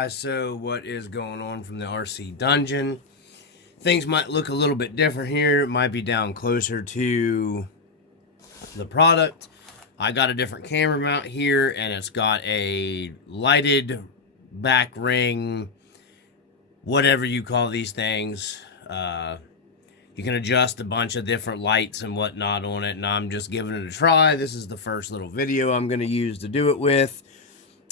guys, so what is going on from the RC dungeon? Things might look a little bit different here. It might be down closer to the product. I got a different camera mount here, and it's got a lighted back ring, whatever you call these things. You can adjust a bunch of different lights and whatnot on it, and I'm just giving it a try. This is the first little video I'm going to use to do it with.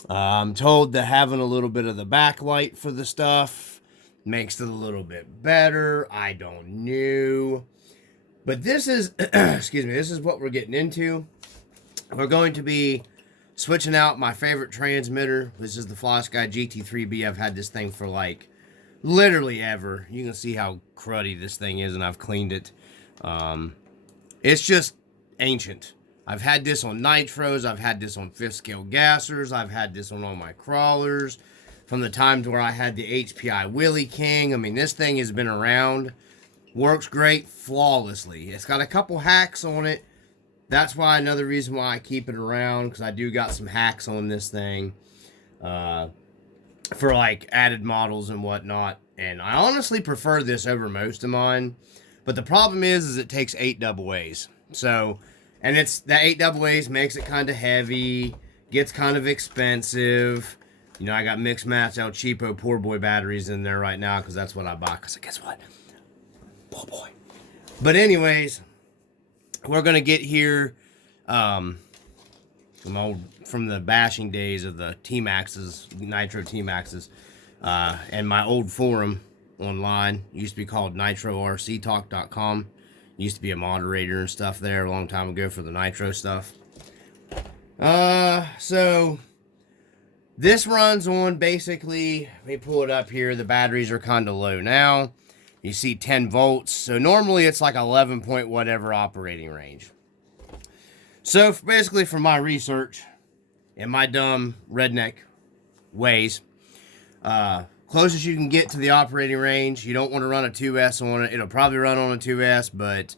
I'm told that having a little bit of the backlight for the stuff makes it a little bit better. I don't know. But this is, excuse me, this is what we're getting into. We're going to be switching out my favorite transmitter. This is the Flysky GT3B. I've had this thing for like literally ever. You can see how cruddy this thing is, and I've cleaned it. It's just ancient. I've had this on nitros, I've had this on 5th scale gassers, I've had this on all my crawlers, from the times where I had the HPI Willie King. I mean, this thing has been around, works great, flawlessly. It's got a couple hacks on it. That's why another reason why I keep it around, because I do got some hacks on this thing, for like added models and whatnot. And I honestly prefer this over most of mine, but the problem is it takes 8 AA's. So, and it's that 8 AA's makes it kind of heavy, gets kind of expensive. You know, I got mixed match El Cheapo Poor Boy batteries in there right now because that's what I bought. Because guess what? Poor boy. But anyways, we're gonna get here from the bashing days of the T-Maxes, Nitro T-Maxes, and my old forum online used to be called nitrorctalk.com. Used to be a moderator and stuff there a long time ago for the Nitro stuff. So this runs on basically, let me pull it up here. The batteries are kind of low now. You see 10 volts. So normally it's like 11 point whatever operating range. So basically for my research and my dumb redneck ways, closest you can get to the operating range. You don't want to run a 2S on it. It'll probably run on a 2S, but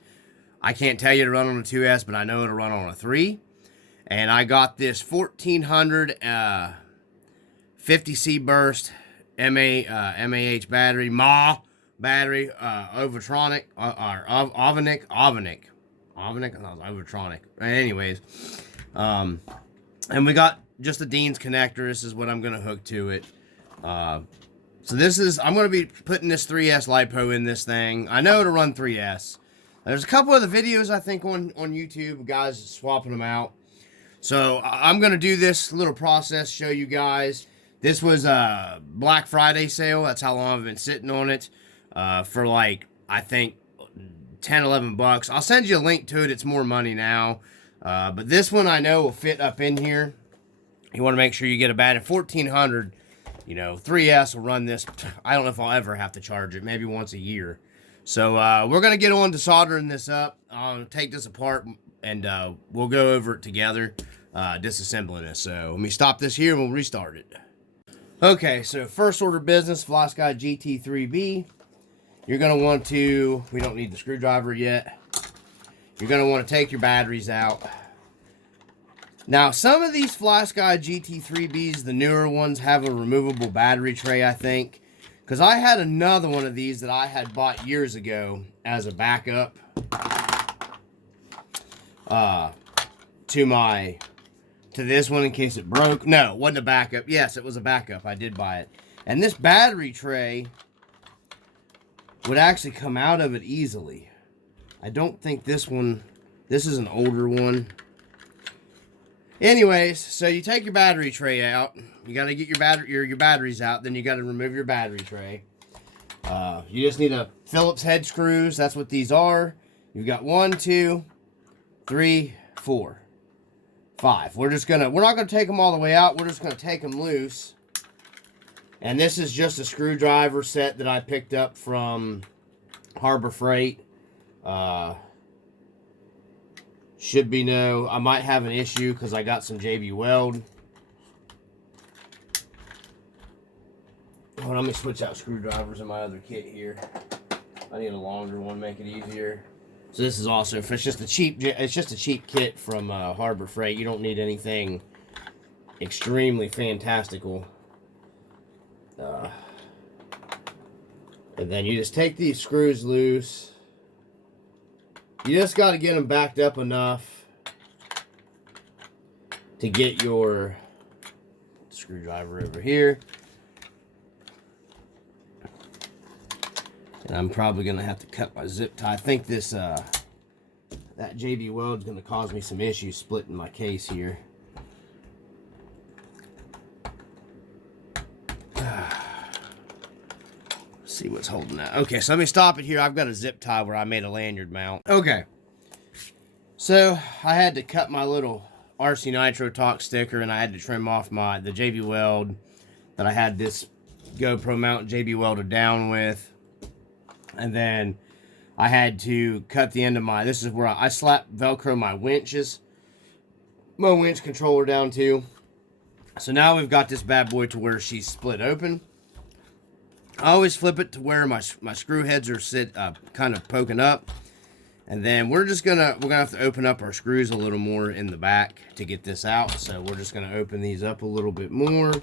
I can't tell you to run on a 2S, but I know it'll run on a 3. And I got this 1400 50C burst MAH battery, battery, Overtronic, or Ovonic, Overtronic. Anyways, and we got just a Dean's connector. This is what I'm going to hook to it. So this is, I'm going to be putting this 3S LiPo in this thing. I know it'll run 3S. There's a couple of the videos, I think, on YouTube, guys swapping them out. So I'm going to do this little process, show you guys. This was a Black Friday sale. That's how long I've been sitting on it. For like, I think, 10, 11 bucks. I'll send you a link to it. It's more money now. But this one I know will fit up in here. You want to make sure you get a battery. 1400. You know, 3S will run this. I don't know if I'll ever have to charge it. Maybe once a year. So, we're going to get on to soldering this up. I'll take this apart, and we'll go over it together, disassembling this. So, let me stop this here, and we'll restart it. Okay, so first order business, Flysky GT3B. You're going to want to, we don't need the screwdriver yet. You're going to want to take your batteries out. Now, some of these Flysky GT3Bs, the newer ones, have a removable battery tray, I think. Because I had another one of these that I had bought years ago as a backup to this one in case it broke. No, it wasn't a backup. Yes, it was a backup. I did buy it. And this battery tray would actually come out of it easily. I don't think this one, this is an older one. Anyways, so you take your battery tray out. You got to get your batteries out. Then you got to remove your battery tray. You just need a Phillips head screws. That's what these are. You've got 1, 2, 3, 4, 5. We're not gonna take them all the way out. We're just gonna take them loose. And this is just a screwdriver set that I picked up from Harbor Freight. Should be no, I might have an issue because I got some JB Weld. Hold on, let me switch out screwdrivers in my other kit here. I need a longer one, make it easier. So this is also, it's just a cheap kit from Harbor Freight. You don't need anything extremely fantastical. And then you just take these screws loose. You just got to get them backed up enough to get your screwdriver over here. And I'm probably going to have to cut my zip tie. I think this, that JB Weld is going to cause me some issues splitting my case here. See what's holding that. Okay, so let me stop it here. I've got a zip tie where I made a lanyard mount. Okay. So, I had to cut my little RC Nitro Talk sticker, and I had to trim off the JB Weld that I had this GoPro mount JB welded down with. And then I had to cut the end of this is where I slap Velcro my winch controller down to. So now we've got this bad boy to where she's split open. I always flip it to where my screw heads are kind of poking up. And then we're gonna have to open up our screws a little more in the back to get this out. So we're just gonna open these up a little bit more.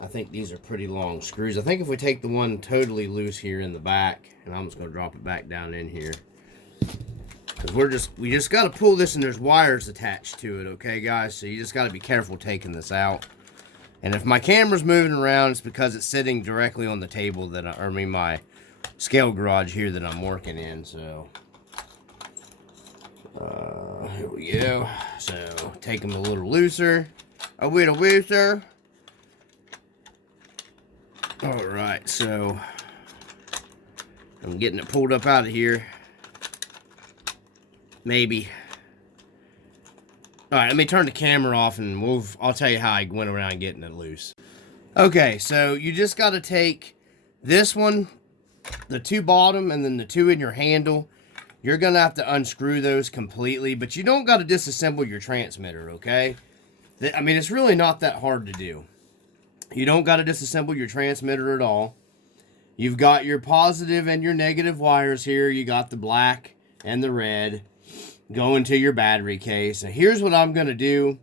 I think these are pretty long screws. I think if we take the one totally loose here in the back, and I'm just gonna drop it back down in here. Because we just gotta pull this, and there's wires attached to it, okay guys? So you just gotta be careful taking this out. And if my camera's moving around, it's because it's sitting directly on the table my scale garage here that I'm working in. So, here we go. So, take them a little looser. A little looser. Alright, so, I'm getting it pulled up out of here. Maybe. Alright, let me turn the camera off and I'll tell you how I went around getting it loose. Okay, so you just got to take this one, the two bottom, and then the two in your handle. You're going to have to unscrew those completely, but you don't got to disassemble your transmitter, okay? I mean, it's really not that hard to do. You don't got to disassemble your transmitter at all. You've got your positive and your negative wires here. You got the black and the red going to your battery case. And here's what I'm going to do.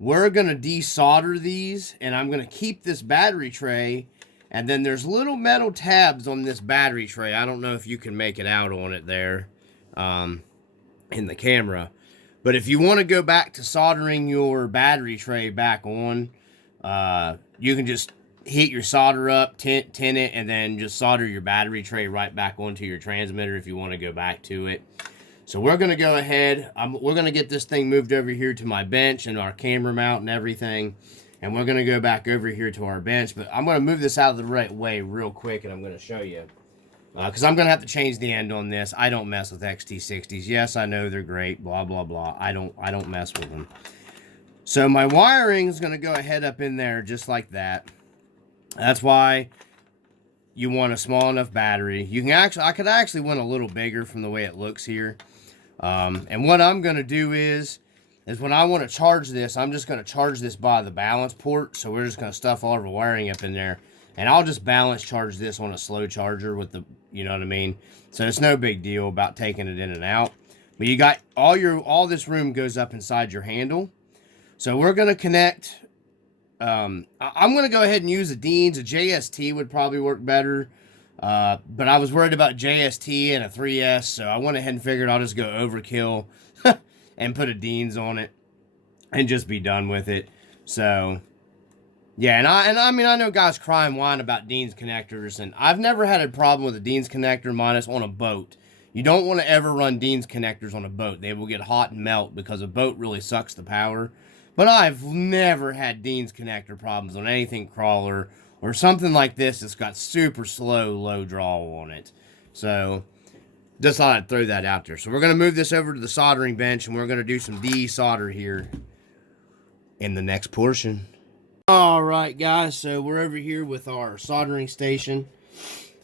We're going to desolder these, and I'm going to keep this battery tray. And then there's little metal tabs on this battery tray. I don't know if you can make it out on it there in the camera. But if you want to go back to soldering your battery tray back on, you can just heat your solder up, tin it, and then just solder your battery tray right back onto your transmitter if you want to go back to it. So we're going to go ahead, we're going to get this thing moved over here to my bench and our camera mount and everything. And we're going to go back over here to our bench. But I'm going to move this out of the right way real quick, and I'm going to show you. Because I'm going to have to change the end on this. I don't mess with XT60s. Yes, I know they're great, blah, blah, blah. I don't mess with them. So my wiring is going to go ahead up in there just like that. That's why you want a small enough battery. You can I could actually want a little bigger from the way it looks here. And what I'm going to do is when I want to charge this, I'm just going to charge this by the balance port. So we're just going to stuff all of our wiring up in there. And I'll just balance charge this on a slow charger with the, you know what I mean? So it's no big deal about taking it in and out. But you got all this room goes up inside your handle. So we're going to connect. I'm going to go ahead and use a Dean's. A JST would probably work better. But I was worried about JST and a 3S, so I went ahead and figured I'll just go overkill and put a Dean's on it and just be done with it. So, yeah, and I mean, I know guys cry and whine about Dean's connectors, and I've never had a problem with a Dean's connector minus on a boat. You don't want to ever run Dean's connectors on a boat. They will get hot and melt because a boat really sucks the power. But I've never had Dean's connector problems on anything crawler or something like this that's got super slow, low draw on it. So, just thought I'd throw that out there. So, we're going to move this over to the soldering bench, and we're going to do some desolder here in the next portion. Alright, guys. So, we're over here with our soldering station.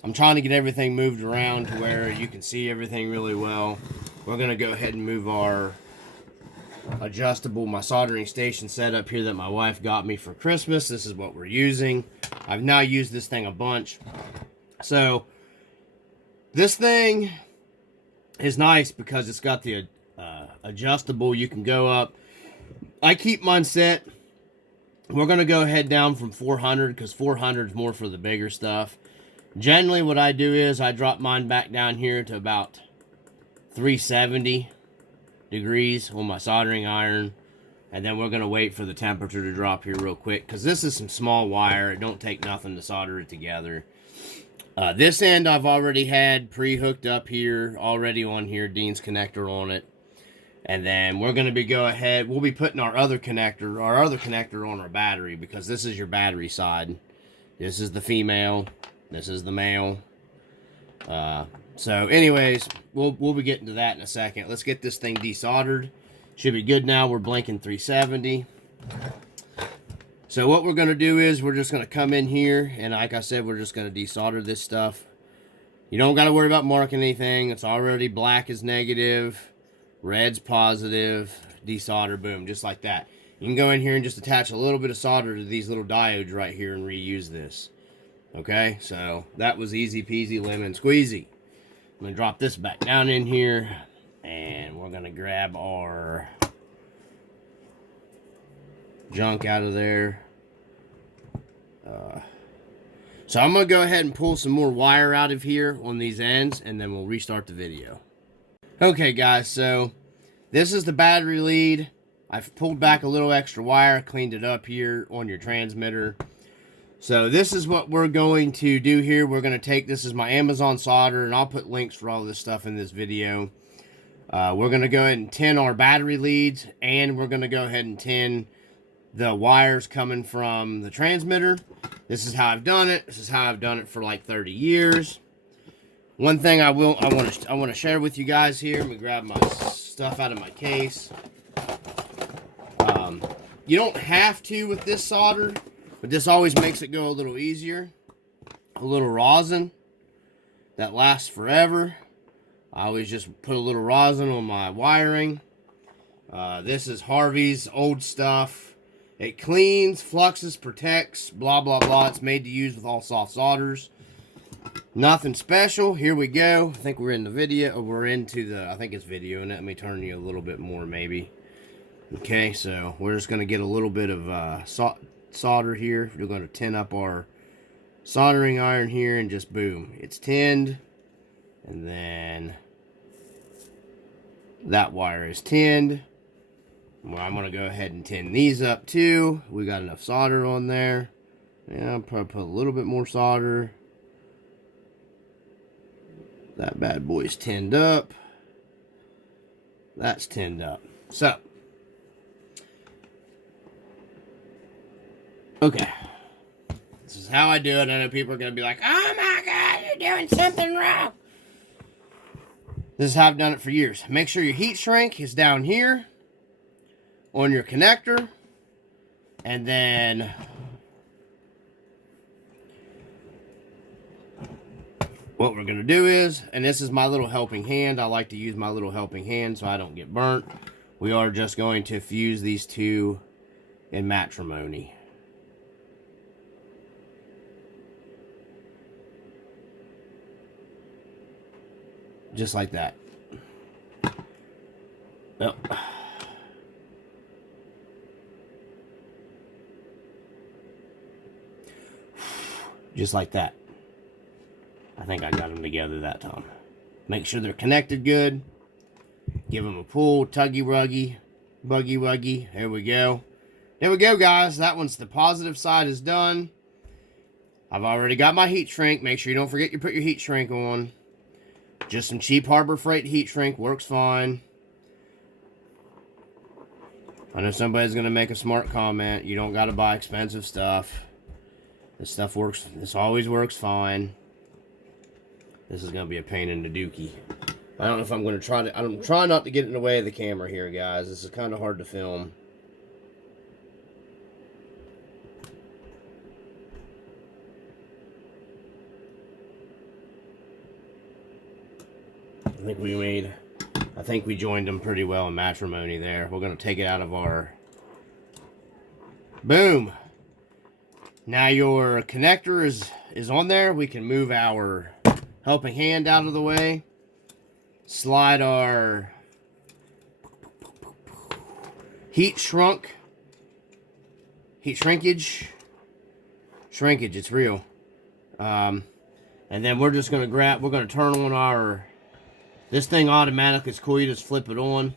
I'm trying to get everything moved around to where you can see everything really well. We're going to go ahead and move our my soldering station setup here that my wife got me for Christmas. This is what we're using. I've now used this thing a bunch. So this thing is nice because it's got the adjustable. You can go up. I keep mine set We're going to go ahead down from 400 because 400 is more for the bigger stuff. Generally, what I do is I drop mine back down here to about 370 degrees on my soldering iron. And then we're going to wait for the temperature to drop here real quick because this is some small wire. It don't take nothing to solder it together. This end I've already had pre-hooked up here, already on here, Dean's connector on it. And then we're going to we'll be putting our other connector on our battery because this is your battery side. This is the female. This is the male. So anyways, we'll be getting to that in a second. Let's get this thing desoldered. Should be good now. We're blinking 370. So what we're going to do is we're just going to come in here, and like I said, we're just going to desolder this stuff. You don't got to worry about marking anything. It's already black is negative, red's positive, desolder, boom, just like that. You can go in here and just attach a little bit of solder to these little diodes right here and reuse this. Okay, so that was easy peasy lemon squeezy. I'm going to drop this back down in here, and we're going to grab our junk out of there. So I'm going to go ahead and pull some more wire out of here on these ends, and then we'll restart the video. Okay, guys, so this is the battery lead. I've pulled back a little extra wire, cleaned it up here on your transmitter. So this is what we're going to do here. We're going to take, this is my Amazon solder, and I'll put links for all this stuff in this video. We're going to go ahead and tin our battery leads, and we're going to go ahead and tin the wires coming from the transmitter. This is how I've done it. This is how I've done it for like 30 years. One thing I want to share with you guys here. Let me grab my stuff out of my case. You don't have to with this solder, but this always makes it go a little easier. A little rosin that lasts forever. I always just put a little rosin on my wiring. This is Harvey's old stuff. It cleans, fluxes, protects, blah, blah, blah. It's made to use with all soft solders. Nothing special. Here we go. I think we're in the video. We're into the, I think it's video. And let me turn you a little bit more maybe. Okay, so we're just going to get a little bit of solder here. We're going to tin up our soldering iron here and just boom. It's tinned. And then that wire is tinned. Well, I'm going to go ahead and tin these up too. We got enough solder on there. Yeah, I'll probably put a little bit more solder. That bad boy's tinned up. That's tinned up. So, okay. This is how I do it. I know people are going to be like, oh my God, you're doing something wrong. This is how I've done it for years. Make sure your heat shrink is down here on your connector, and then what we're going to do is, and this is my little helping hand. I like to use my little helping hand so I don't get burnt. We are just going to fuse these two in matrimony. Just like that. Yep. Just like that. I think I got them together that time. Make sure they're connected good. Give them a pull, tuggy ruggy, buggy wuggy. There we go. There we go, guys. That one's the positive side is done. I've already got my heat shrink. Make sure you don't forget you put your heat shrink on. Just some cheap Harbor Freight heat shrink works fine. I know somebody's going to make a smart comment. You don't got to buy expensive stuff. This stuff works. This always works fine. This is going to be a pain in the dookie. I don't know if I'm going to try to... I'm trying not to get in the way of the camera here, guys. This is kind of hard to film. I think we joined them pretty well in matrimony there. We're going to take it out of our... Boom! Now your connector is on there. We can move our helping hand out of the way. Slide our heat shrunk heat shrinkage. Shrinkage, it's real. And then we're just going to we're going to turn on our, this thing automatically is cool. You just flip it on.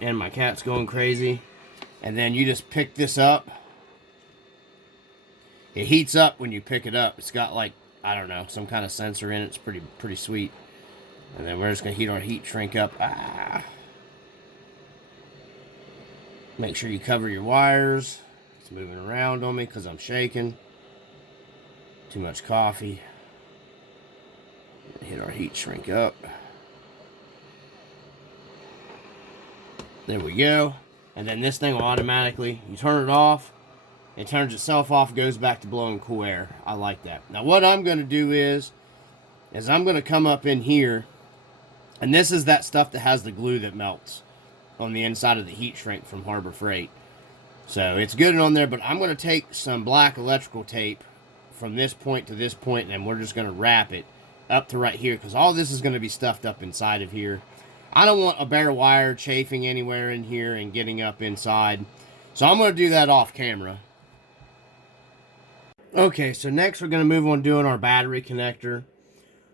And my cat's going crazy. And then you just pick this up. It heats up when you pick it up. It's got like, I don't know, some kind of sensor in it. It's pretty sweet. And then we're just going to heat our heat shrink up. Make sure you cover your wires. It's moving around on me because I'm shaking. Too much coffee. Hit our heat shrink up. There we go. And then this thing will automatically, you turn it off, it turns itself off, goes back to blowing cool air. I like that. Now what I'm going to do is I'm going to come up in here, and this is that stuff that has the glue that melts on the inside of the heat shrink from Harbor Freight. So it's good on there, but I'm going to take some black electrical tape from this point to this point, and we're just going to wrap it up to right here, because all this is going to be stuffed up inside of here. I don't want a bare wire chafing anywhere in here and getting up inside. So I'm going to do that off camera. Okay, so next we're going to move on doing our battery connector.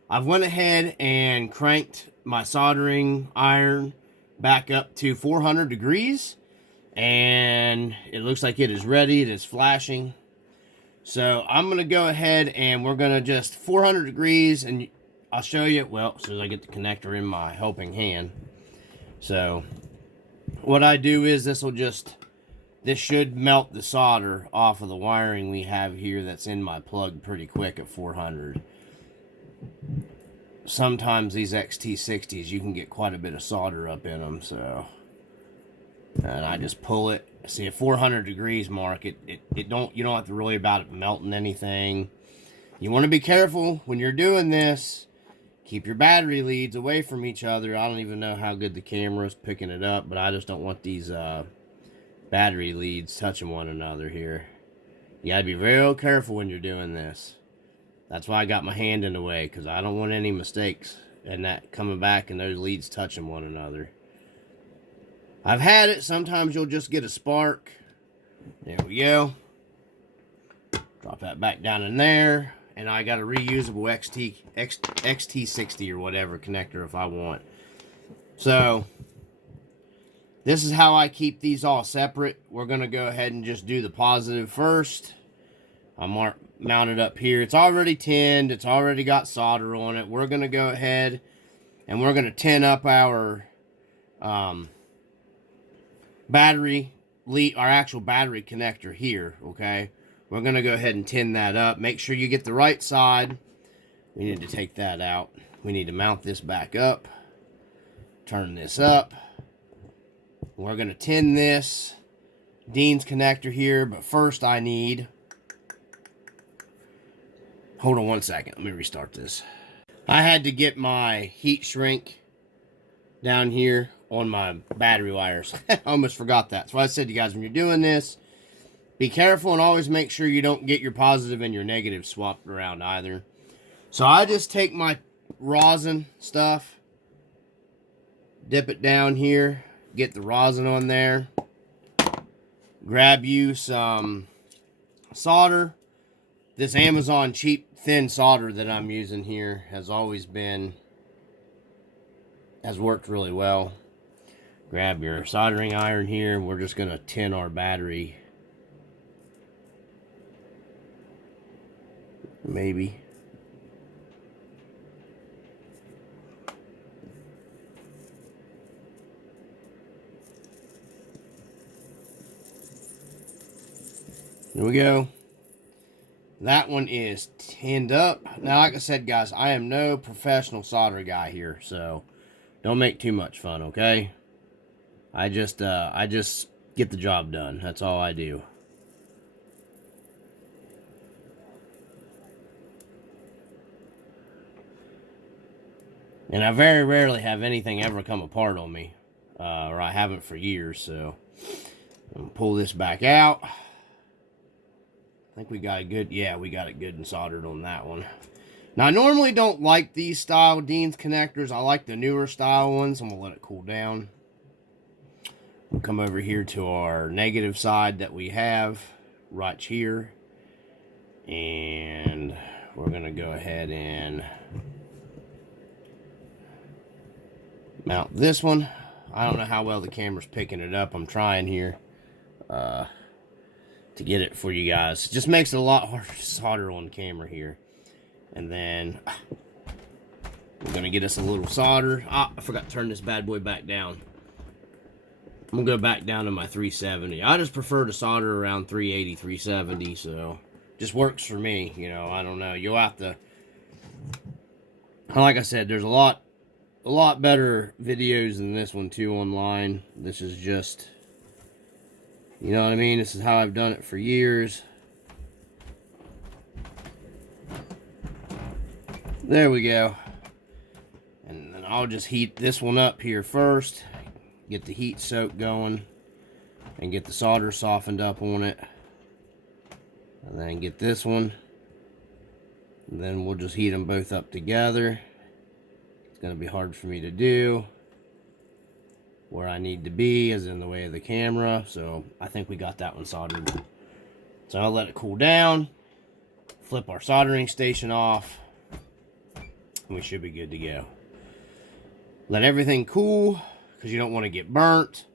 I've went ahead and cranked my soldering iron back up to 400 degrees. And it looks like it is ready. It is flashing. So I'm going to go ahead and we're going to just 400 degrees, and I'll show you, well, as soon as I get the connector in my helping hand. So what I do is this should melt the solder off of the wiring we have here that's in my plug pretty quick at 400. Sometimes these XT60s, you can get quite a bit of solder up in them, so. And I just pull it. See, at 400 degrees mark, you don't have to worry about it melting anything. You want to be careful when you're doing this. Keep your battery leads away from each other. I don't even know how good the camera's picking it up, but I just don't want these battery leads touching one another here. You gotta be real careful when you're doing this. That's why I got my hand in the way, because I don't want any mistakes and that coming back and those leads touching one another. I've had it. Sometimes you'll just get a spark. There we go. Drop that back down in there. And I got a reusable XT60 or whatever connector if I want. So, this is how I keep these all separate. We're going to go ahead and just do the positive first. I'm mounted up here. It's already tinned. It's already got solder on it. We're going to go ahead and we're going to tin up our battery lead, our actual battery connector here, okay? We're going to go ahead and tin that up. Make sure you get the right side. We need to take that out. We need to mount this back up. Turn this up. We're going to tin this Dean's connector here, but first I need... Hold on one second. Let me restart this. I had to get my heat shrink down here on my battery wires. I almost forgot that. So I said to you guys, when you're doing this, be careful and always make sure you don't get your positive and your negative swapped around either. So I just take my rosin stuff, dip it down here, get the rosin on there, grab you some solder. This Amazon cheap thin solder that I'm using here has worked really well. Grab your soldering iron here. We're just going to tin our battery. Maybe. There we go. That one is tinned up. Now, like I said, guys, I am no professional solder guy here, so don't make too much fun, okay? I just get the job done. That's all I do. And I very rarely have anything ever come apart on me. Or I haven't for years, so I'm gonna pull this back out. I think we got it good. Yeah, we got it good and soldered on that one. Now, I normally don't like these style Dean's connectors. I like the newer style ones. I'm gonna let it cool down. We'll come over here to our negative side that we have right here. And we're going to go ahead and mount this one. I don't know how well the camera's picking it up. I'm trying here to get it for you guys. It just makes it a lot harder to solder on camera here. And then we're going to get us a little solder. I forgot to turn this bad boy back down. I'm going to go back down to my 370. I just prefer to solder around 380, 370, so just works for me, you know. I don't know. You'll have to, like I said, there's a lot better videos than this one too online. This is just, you know what I mean? This is how I've done it for years. There we go. And then I'll just heat this one up here first. Get the heat soak going. And get the solder softened up on it. And then get this one. And then we'll just heat them both up together. It's going to be hard for me to do. Where I need to be is in the way of the camera. So I think we got that one soldered. So I'll let it cool down. Flip our soldering station off. And we should be good to go. Let everything cool, because you don't want to get burnt.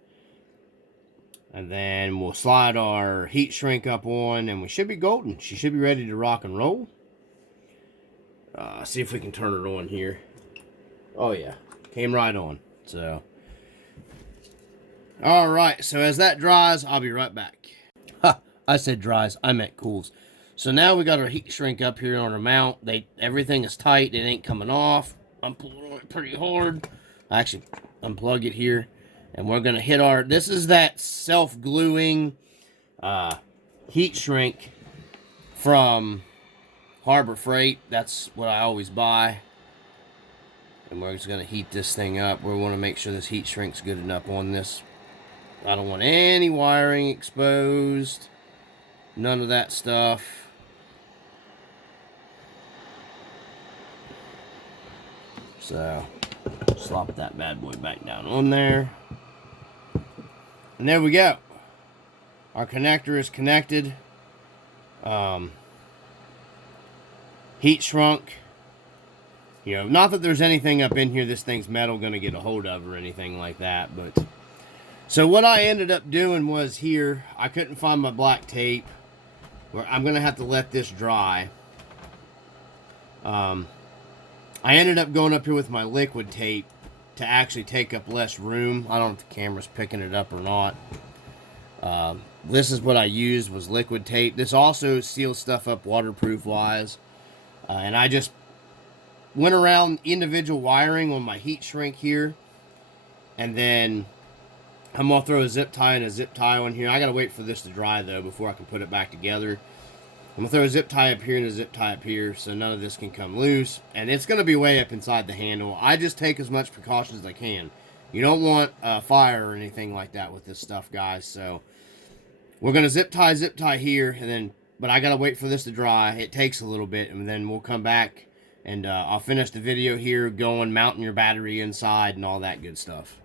And then we'll slide our heat shrink up on, and we should be golden. She should be ready to rock and roll. See if we can turn it on here. Oh yeah, came right on. So, all right. So as that dries, I'll be right back. Ha! I said dries. I meant cools. So now we got our heat shrink up here on our mount. Everything is tight. It ain't coming off. I'm pulling on it pretty hard. I actually unplug it here. And we're going to hit our... This is that self-gluing heat shrink from Harbor Freight. That's what I always buy. And we're just going to heat this thing up. We want to make sure this heat shrink's good enough on this. I don't want any wiring exposed. None of that stuff. So, slop that bad boy back down on there. And there we go. Our connector is connected. Heat shrunk. You know, not that there's anything up in here this thing's metal going to get a hold of or anything like that. But so what I ended up doing was here, I couldn't find my black tape. I'm going to have to let this dry. I ended up going up here with my liquid tape to actually take up less room. I don't know if the camera's picking it up or not. This is what I used, was liquid tape. This also seals stuff up waterproof wise. And I just went around individual wiring on my heat shrink here. And then I'm going to throw a zip tie and a zip tie on here. I got to wait for this to dry though before I can put it back together. I'm going to throw a zip tie up here and a zip tie up here so none of this can come loose. And it's going to be way up inside the handle. I just take as much precautions as I can. You don't want fire or anything like that with this stuff, guys. So we're going to zip tie here. And then, but I got to wait for this to dry. It takes a little bit. And then we'll come back and I'll finish the video here going, mounting your battery inside and all that good stuff.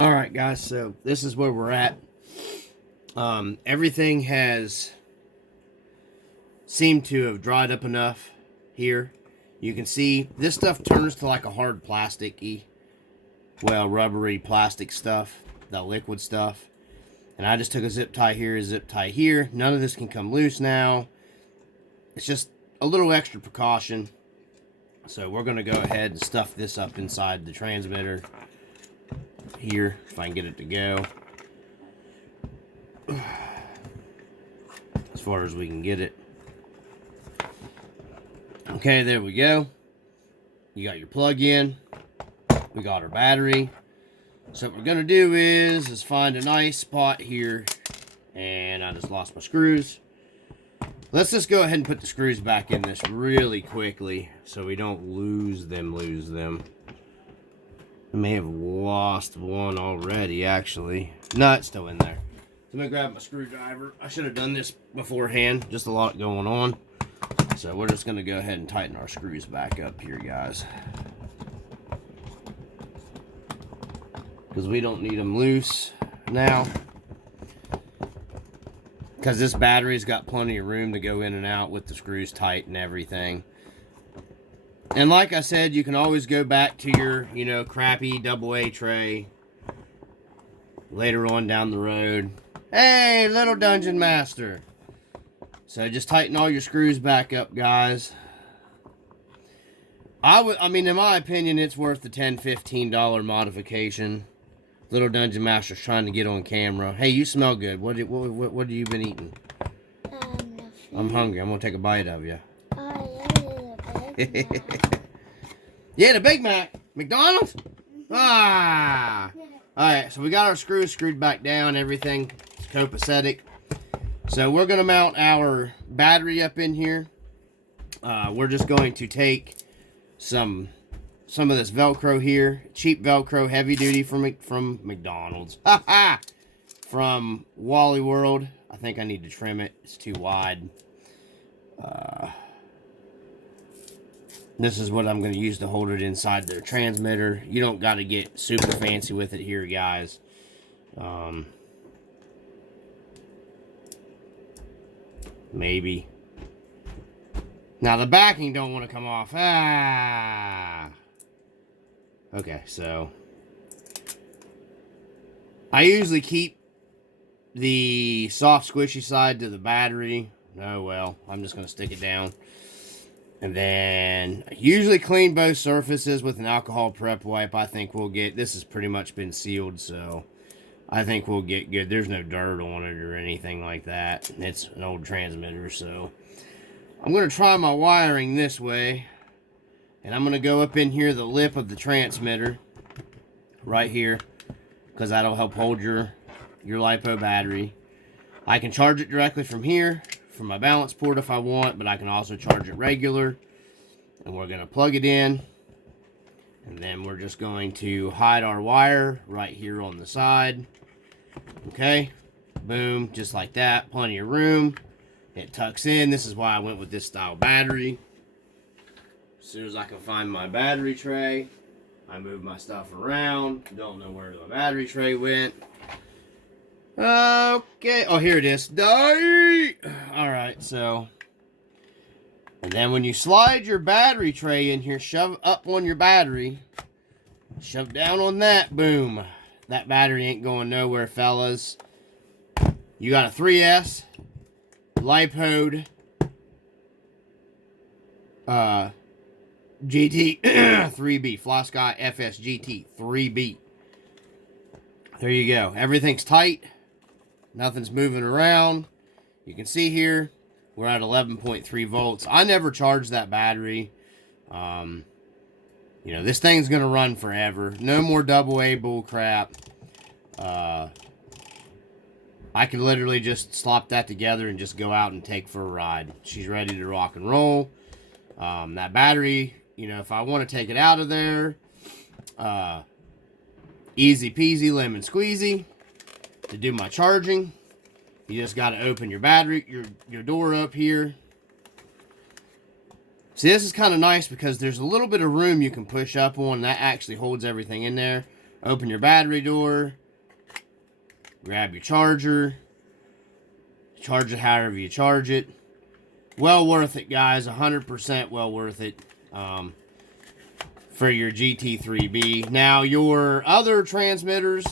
All right, guys. So this is where we're at. Everything has seem to have dried up enough here. You can see this stuff turns to like a hard plasticky, well, rubbery plastic stuff, the liquid stuff. And I just took a zip tie here, a zip tie here. None of this can come loose now. It's just a little extra precaution. So we're going to go ahead and stuff this up inside the transmitter here, if I can get it to go. As far as we can get it. Okay, there we go. You got your plug in. We got our battery. So what we're going to do is find a nice spot here. And I just lost my screws. Let's just go ahead and put the screws back in this really quickly so we don't lose them. I may have lost one already, actually. No, it's still in there. So I'm going to grab my screwdriver. I should have done this beforehand. Just a lot going on. So we're just going to go ahead and tighten our screws back up here, guys. Because we don't need them loose. now, because this battery's got plenty of room to go in and out with the screws tight and everything. And like I said, you can always go back to your, you know, crappy AA tray later on down the road. Hey, little dungeon master. So just tighten all your screws back up, guys. I mean, in my opinion, it's worth the $10, $15 modification. Little dungeon master's trying to get on camera. Hey, you smell good. What have you been eating? Nothing. I'm hungry. I'm gonna take a bite of you. Oh, yeah, the Big Mac. Yeah, the Big Mac. McDonald's? Ah! Alright, so we got our screws screwed back down. Everything is copacetic. So we're going to mount our battery up in here. We're just going to take some of this Velcro here. Cheap Velcro, heavy duty from McDonald's. Ha ha! From Wally World. I think I need to trim it. It's too wide. This is what I'm going to use to hold it inside the transmitter. You don't got to get super fancy with it here, guys. Maybe. Now, the backing don't want to come off. Ah! Okay, so I usually keep the soft, squishy side to the battery. Oh, well, I'm just going to stick it down. And then I usually clean both surfaces with an alcohol prep wipe. I think we'll get, this has pretty much been sealed, so I think we'll get good. There's no dirt on it or anything like that. It's an old transmitter, so I'm going to try my wiring this way. And I'm going to go up in here, the lip of the transmitter, right here, because that'll help hold your LiPo battery. I can charge it directly from here, from my balance port if I want, but I can also charge it regular. And we're going to plug it in. And then we're just going to hide our wire right here on the side. Okay. Boom. Just like that. Plenty of room. It tucks in. This is why I went with this style battery. As soon as I can find my battery tray, I move my stuff around. Don't know where the battery tray went. Okay. Oh, here it is. Alright, so. And then when you slide your battery tray in here, shove up on your battery. Shove down on that. Boom. That battery ain't going nowhere, fellas. You got a 3S. LiPo. GT3B. Flysky FS GT3B. There you go. Everything's tight. Nothing's moving around. You can see here, we're at 11.3 volts. I never charged that battery. You know, this thing's going to run forever. No more AA bull crap. I could literally just slop that together and just go out and take for a ride. She's ready to rock and roll. That battery, you know, if I want to take it out of there, easy peasy lemon squeezy. To do my charging, you just got to open your battery, your door up here. See, this is kind of nice because there's a little bit of room you can push up on. That actually holds everything in there. Open your battery door. Grab your charger. Charge it however you charge it. Well worth it, guys. 100% well worth it. For your GT3B. Now, your other transmitters.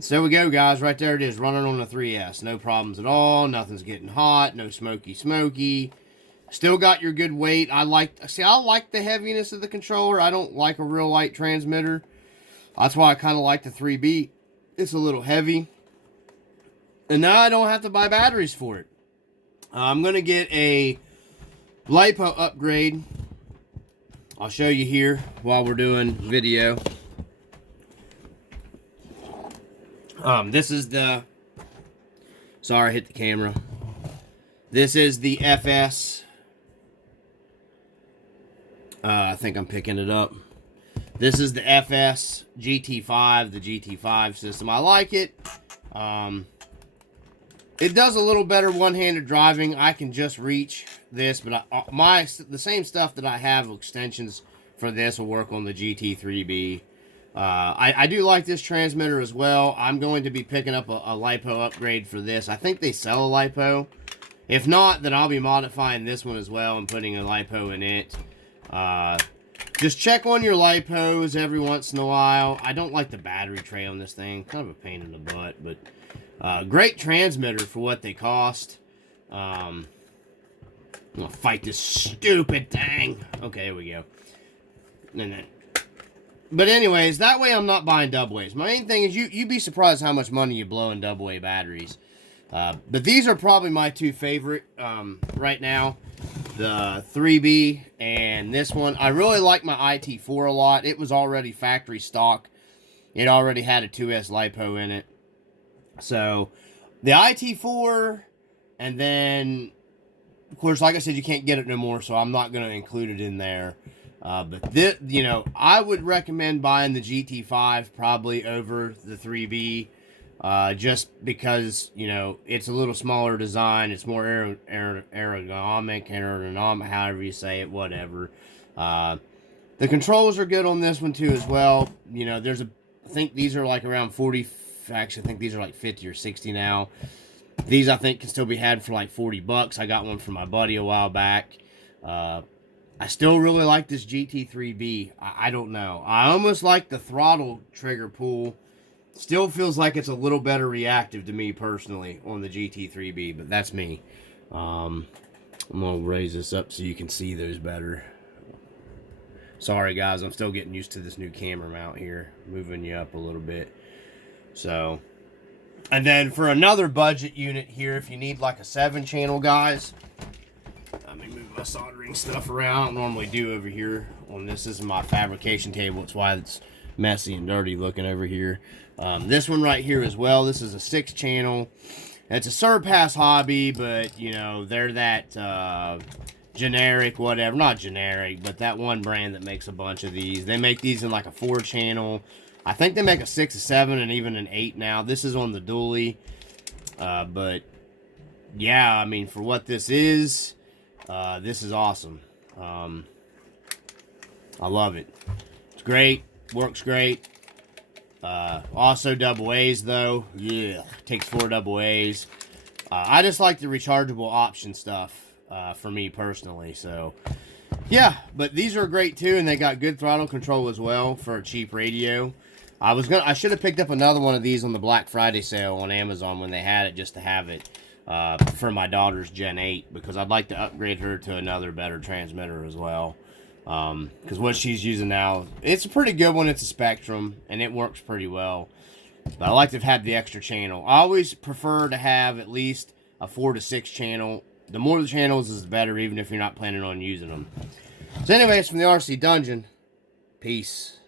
So we go, guys. Right there it is. Running on the 3S. No problems at all. Nothing's getting hot. No smoky. Still got your good weight. I like the heaviness of the controller. I don't like a real light transmitter. That's why I kind of like the 3B. It's a little heavy. And now I don't have to buy batteries for it. I'm going to get a LiPo upgrade. I'll show you here while we're doing video. This is the... Sorry, I hit the camera. This is the FS. I think I'm picking it up. This is the FS GT5, the GT5 system. I like it. It does a little better one-handed driving. I can just reach this, but the same stuff that I have extensions for this will work on the GT3B. I do like this transmitter as well. I'm going to be picking up a LiPo upgrade for this. I think they sell a LiPo. If not, then I'll be modifying this one as well and putting a LiPo in it. Just check on your LiPos every once in a while. I don't like the battery tray on this thing. Kind of a pain in the butt, but great transmitter for what they cost. I'm gonna fight this stupid thing. Okay, here we go. But anyways, that way I'm not buying double A's. My main thing is you'd be surprised how much money you blow in double A batteries. But these are probably my two favorite right now. The 3B and this one. I really like my IT4 a lot. It was already factory stock. It already had a 2S LiPo in it. So, the IT4, and then, of course, like I said, you can't get it no more, so I'm not going to include it in there. But this, you know, I would recommend buying the GT5 probably over the 3B, just because, you know, it's a little smaller design. It's more aerodynamic, however you say it, whatever. The controls are good on this one too as well. You know, I think these are like around 40. Actually, I think these are like 50 or 60 now. These I think can still be had for like $40. I got one from my buddy a while back. I still really like this GT3B. I don't know. I almost like the throttle trigger pull. Still feels like it's a little better reactive to me personally on the GT3B, but that's me. I'm going to raise this up so you can see those better. Sorry guys, I'm still getting used to this new camera mount here. Moving you up a little bit. So, and then for another budget unit here, if you need like a 7-channel, guys, let me move my soldering stuff around. I don't normally do over here on this. This is my fabrication table. It's why it's messy and dirty looking over here. This one right here as well. This is a 6-channel. It's a Surpass hobby, but you know, they're that generic, whatever. Not generic, but that one brand that makes a bunch of these. They make these in like a 4-channel. I think they make a 6, a 7, and even an 8 now. This is on the dually. But, yeah, I mean, for what this is awesome. I love it. It's great. Works great. Also double A's, though. Yeah, takes 4 double A's. I just like the rechargeable option stuff for me personally, so... Yeah, but these are great too, and they got good throttle control as well for a cheap radio. I should have picked up another one of these on the Black Friday sale on Amazon when they had it, just to have it for my daughter's Gen 8, because I'd like to upgrade her to another better transmitter as well. Because what she's using now, it's a pretty good one. It's a Spectrum, and it works pretty well. But I like to have had the extra channel. I always prefer to have at least a 4 to 6 channel. The more the channels is the better, even if you're not planning on using them. So anyways, from the RC Dungeon, peace.